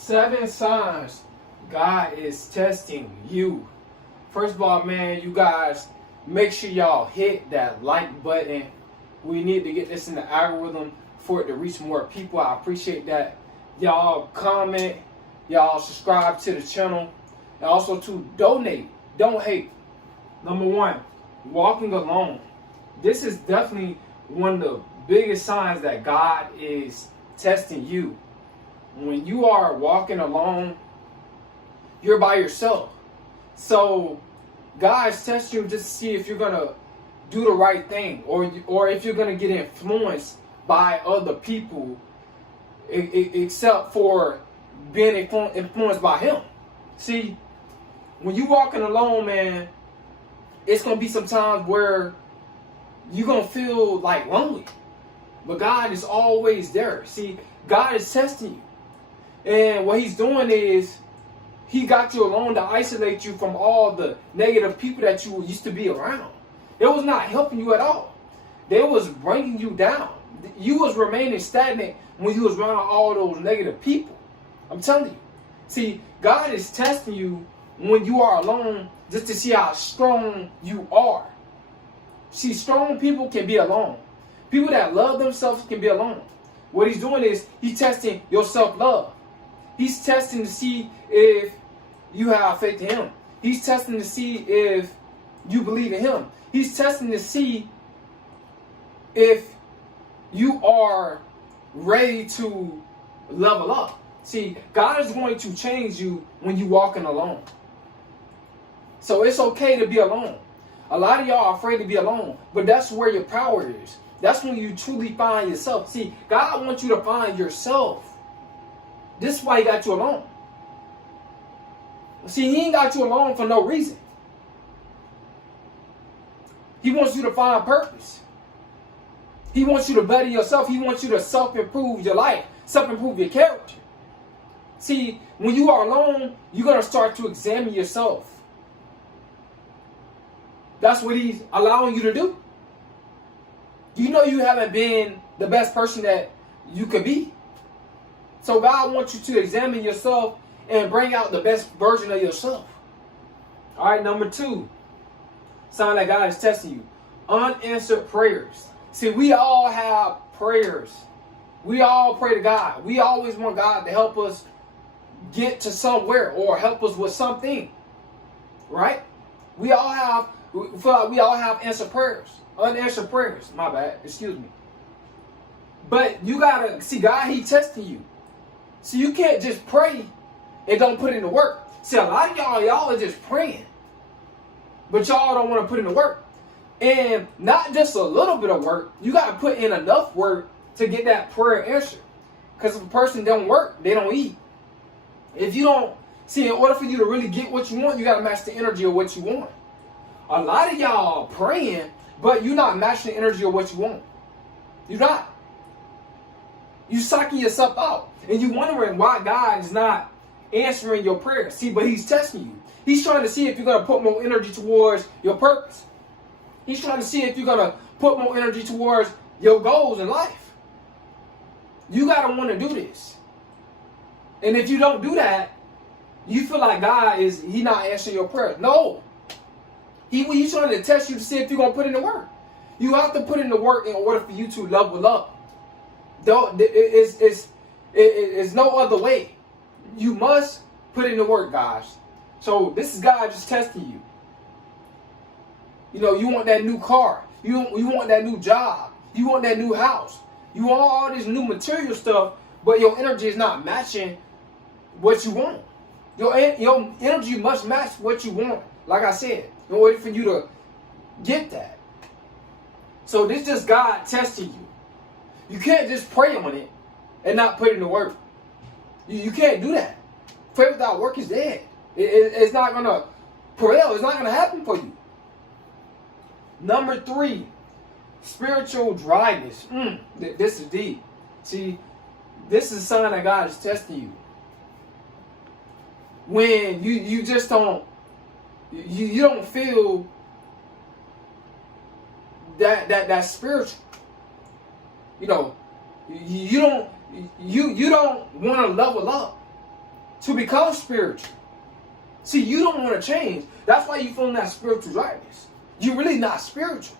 7 signs God is testing you. First of all, man, you guys, make sure y'all hit that like button. We need to get this in the algorithm for it to reach more people. I appreciate that. Y'all comment, y'all subscribe to the channel, and also to donate. Don't hate. Number 1, walking alone. This is definitely one of the biggest signs that God is testing you. When you are walking alone, you're by yourself. So God is testing you just to see if you're going to do the right thing, or if you're going to get influenced by other people, except for being influenced by Him. See, when you walking alone, man, it's going to be some times where you're going to feel like lonely. But God is always there. See, God is testing you. And what He's doing is He got you alone to isolate you from all the negative people that you used to be around. It was not helping you at all. They was bringing you down. You was remaining stagnant when you was around all those negative people. I'm telling you. See, God is testing you when you are alone just to see how strong you are. See, strong people can be alone. People that love themselves can be alone. What He's doing is He's testing your self-love. He's testing to see if you have faith in Him. He's testing to see if you believe in Him. He's testing to see if you are ready to level up. See, God is going to change you when you're walking alone. So it's okay to be alone. A lot of y'all are afraid to be alone, but that's where your power is. That's when you truly find yourself. See, God wants you to find yourself. This is why He got you alone. See, He ain't got you alone for no reason. He wants you to find purpose. He wants you to better yourself. He wants you to self-improve your life, self-improve your character. See, when you are alone, you're going to start to examine yourself. That's what He's allowing you to do. You know you haven't been the best person that you could be. So God wants you to examine yourself and bring out the best version of yourself. All right, number 2. Sign that God is testing you. Unanswered prayers. See, we all have prayers. We all pray to God. We always want God to help us get to somewhere or help us with something. Right? We feel like we all have answered prayers. Unanswered prayers. My bad. Excuse me. But you gotta see, God, He testing you. So you can't just pray and don't put in the work. See, a lot of y'all are just praying, but y'all don't want to put in the work. And not just a little bit of work. You got to put in enough work to get that prayer answered. Because if a person don't work, they don't eat. If you don't, see, in order for you to really get what you want, you got to match the energy of what you want. A lot of y'all praying, but you're not matching the energy of what you want. You're not. You're sucking yourself out. And you're wondering why God is not answering your prayers. See, but He's testing you. He's trying to see if you're going to put more energy towards your purpose. He's trying to see if you're going to put more energy towards your goals in life. You got to want to do this. And if you don't do that, you feel like He not answering your prayers. No. He's trying to test you to see if you're going to put in the work. You have to put in the work in order for you to level up. It's no other way. You must put in the work, guys. So this is God just testing you. You know, you want that new car. You want that new job. You want that new house. You want all this new material stuff, but your energy is not matching what you want. Your energy must match what you want, like I said, in order for you to get that. So this is just God testing you. You can't just pray on it and not put in the work. You can't do that. Prayer without work is dead. It's not going to prevail. It's not going to happen for you. Number 3, spiritual dryness. This is deep. See, this is a sign that God is testing you. When you just don't, you don't feel that spiritual. You know, you don't want to level up. to become spiritual. See, you don't want to change. That's why you're feeling that spiritual dryness. You're really not spiritual.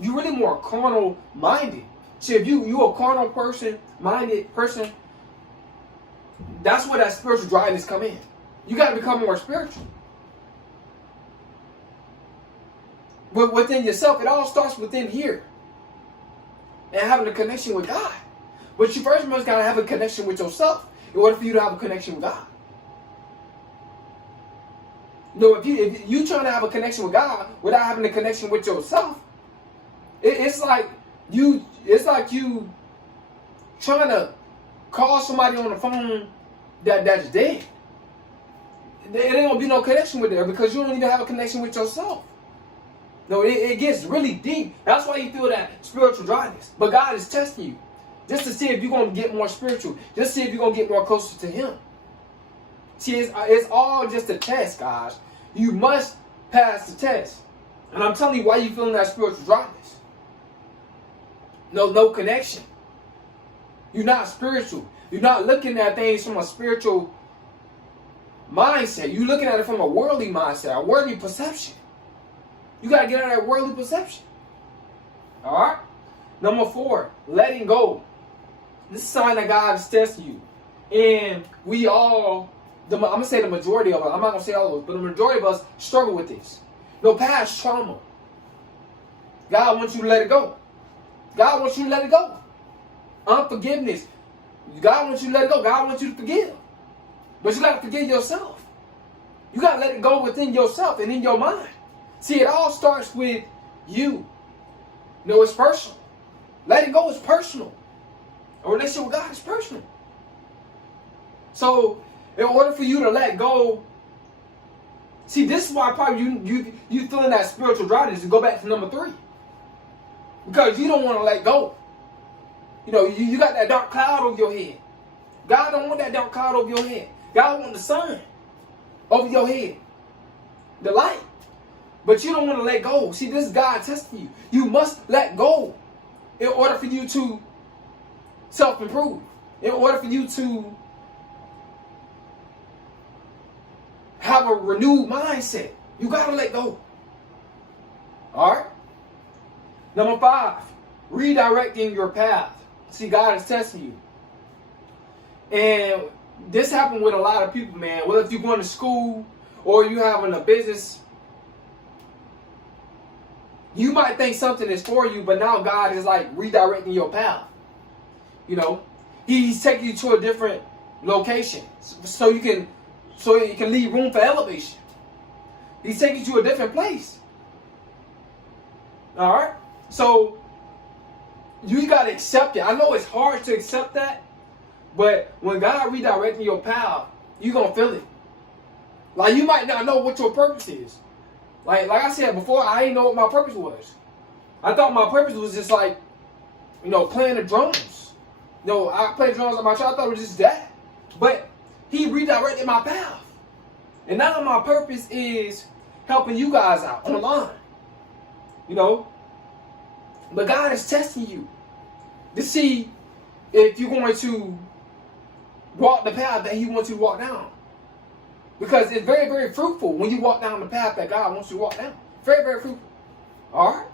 You're really more carnal minded. See, if you a carnal minded person, that's where that spiritual dryness come in. You got to become more spiritual. But within yourself, it all starts within here. And having a connection with God. But you first must got to have a connection with yourself in order for you to have a connection with God. No, if you trying to have a connection with God without having a connection with yourself, it's like you trying to call somebody on the phone that's dead. There ain't gonna be no connection with there because you don't even have a connection with yourself. No, it gets really deep. That's why you feel that spiritual dryness. But God is testing you just to see if you're gonna get more spiritual, just to see if you're gonna get more closer to Him. See, it's all just a test, guys. You must pass the test. And I'm telling you why you feeling that spiritual dryness. No connection. You're not spiritual. You're not looking at things from a spiritual mindset. You're looking at it from a worldly mindset, a worldly perception. You got to get out of that worldly perception. All right? Number 4, letting go. This is a sign that God is testing you. And we all, I'm going to say the majority of us, I'm not going to say all of us, but the majority of us struggle with this. No past trauma. God wants you to let it go. God wants you to let it go. Unforgiveness. God wants you to let it go. God wants you to forgive. But you got to forgive yourself. You got to let it go within yourself and in your mind. See, it all starts with you. No, it's personal. Letting go is personal. A relationship with God is personal. So, in order for you to let go, see, this is why probably you feeling that spiritual dryness. To go back to number 3, because you don't want to let go. You know, you got that dark cloud over your head. God don't want that dark cloud over your head. God wants the sun over your head, the light. But you don't want to let go. See, this is God testing you. You must let go in order for you to self-improve. In order for you to have a renewed mindset. You got to let go. All right? Number 5, redirecting your path. See, God is testing you. And this happened with a lot of people, man. Whether if you're going to school or you having a business, you might think something is for you, but now God is like redirecting your path. You know, He's taking you to a different location so you can leave room for elevation. He's taking you to a different place. All right, so you got to accept it. I know it's hard to accept that, but when God redirecting your path, you're gonna feel it. Like, you might not know what your purpose is. Like I said before, I didn't know what my purpose was. I thought my purpose was just like, playing the drums. I played drums at my child. I thought it was just that. But He redirected my path. And now my purpose is helping you guys out online. But God is testing you to see if you're going to walk the path that He wants you to walk down. Because it's very, very fruitful when you walk down the path that God wants you to walk down. Very, very fruitful. All right?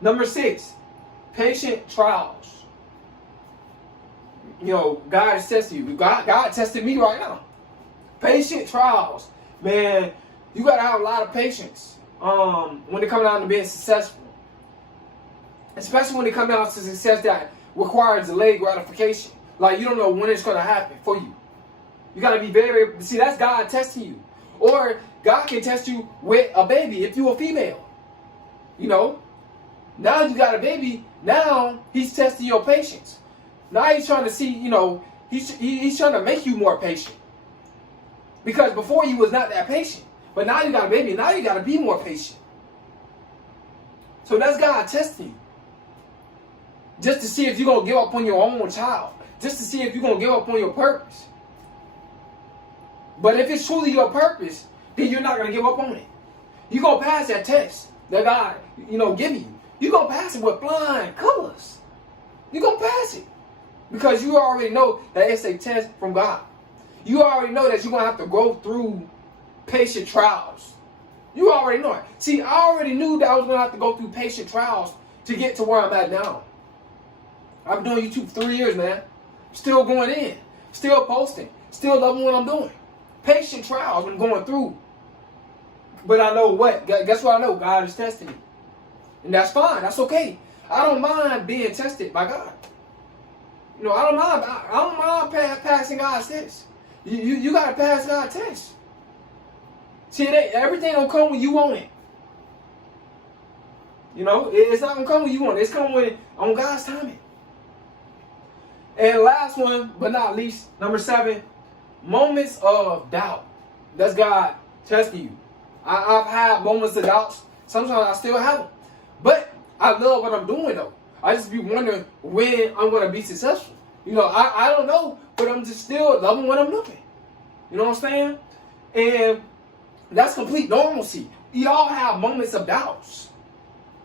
Number 6, patient trials. God is testing you. God tested me right now. Patient trials. Man, you got to have a lot of patience when it comes down to being successful. Especially when it comes down to success that requires delayed gratification. Like, you don't know when it's going to happen for you. You got to be very, very, see, that's God testing you. Or God can test you with a baby if you're a female. Now you got a baby. Now He's testing your patience. Now He's trying to see, He's trying to make you more patient. Because before you was not that patient. But now you got a baby. Now you got to be more patient. So that's God testing you. Just to see if you're going to give up on your own child. Just to see if you're going to give up on your purpose. But if it's truly your purpose, then you're not going to give up on it. You're going to pass that test that God, give you. You're going to pass it with flying colors. You're going to pass it. Because you already know that it's a test from God. You already know that you're going to have to go through patient trials. You already know it. See, I already knew that I was going to have to go through patient trials to get to where I'm at now. I've been doing YouTube 3 years, man. Still going in. Still posting. Still loving what I'm doing. Patient trials I'm going through. But I know what? Guess what I know? God is testing me. And that's fine. That's okay. I don't mind being tested by God. You know, I don't mind passing God's test. You got to pass God's test. See, everything don't come when you want it. You know, it's not going to come when you want it. It's coming on God's timing. And last one, but not least, number 7, moments of doubt. That's God testing you. I've had moments of doubts. Sometimes I still have them. But I love what I'm doing, though. I just be wondering when I'm going to be successful. You know, I don't know, but I'm just still loving what I'm doing. You know what I'm saying? And that's complete normalcy. We all have moments of doubts.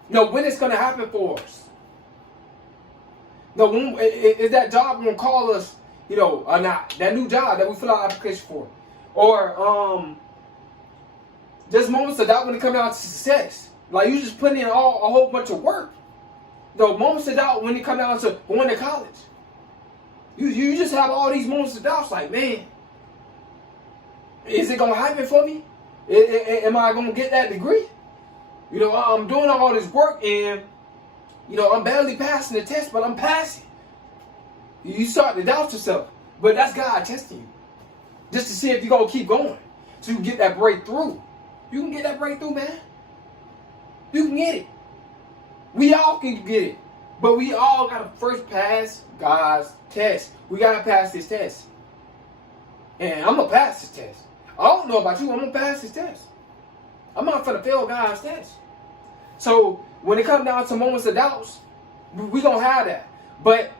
You know, when it's going to happen for us. You know, is that job going to call us, you know, or not? That new job that we fill out application for. Or just moments of doubt when it comes down to success. Like you just putting in a whole bunch of work. You know, moments of doubt when it comes down to going to college. You just have all these moments of doubt. Like, man, is it going to happen for me? Am I going to get that degree? You know, I'm doing all this work and, you know, I'm barely passing the test, but I'm passing. You start to doubt yourself. But that's God testing you. Just to see if you're going to keep going. So you can get that breakthrough. You can get that breakthrough, man. You can get it. We all can get it. But we all got to first pass God's test. We got to pass this test. And I'm going to pass this test. I don't know about you. I'm going to pass this test. I'm not going to fail God's test. So when it comes down to moments of doubts, we're going to have that. But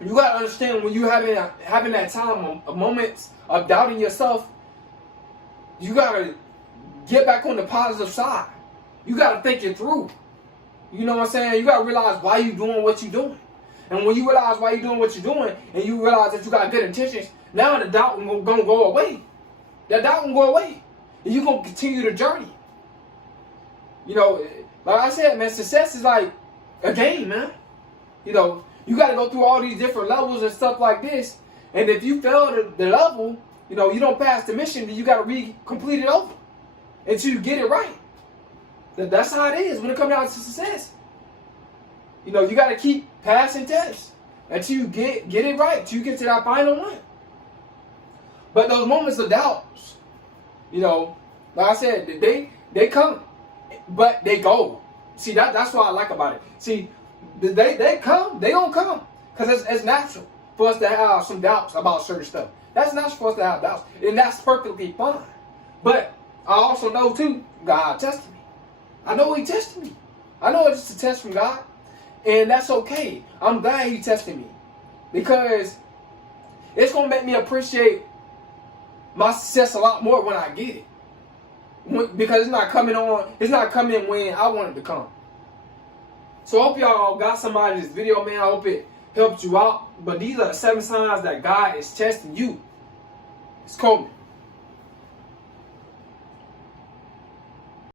you got to understand when you're having that time of moments of doubting yourself, you got to get back on the positive side. You got to think it through. You know what I'm saying? You got to realize why you're doing what you're doing. And when you realize why you're doing what you're doing, and you realize that you got good intentions, now the doubt is going to go away. That doubt will go away. And you're going to continue the journey. You know, like I said, man, success is like a game, man. You know, you got to go through all these different levels and stuff like this. And if you fail the level, you know, you don't pass the mission, then you got to complete it over until you get it right. That's how it is when it comes down to success. You know, you got to keep passing tests until you get it right, until you get to that final one. But those moments of doubts, you know, like I said, they come, but they go. See, that's what I like about it. See, they come, they don't come. Because it's natural for us to have some doubts about certain stuff. That's natural for us to have doubts. And that's perfectly fine. But I also know, too, God tested me. I know He tested me. I know it's just a test from God. And that's okay. I'm glad He tested me. Because it's going to make me appreciate my success a lot more when I get it. Because it's not coming when I want it to come. So I hope y'all got something out of this video, man. I hope it helped you out. But these are the 7 signs that God is testing you. It's coming.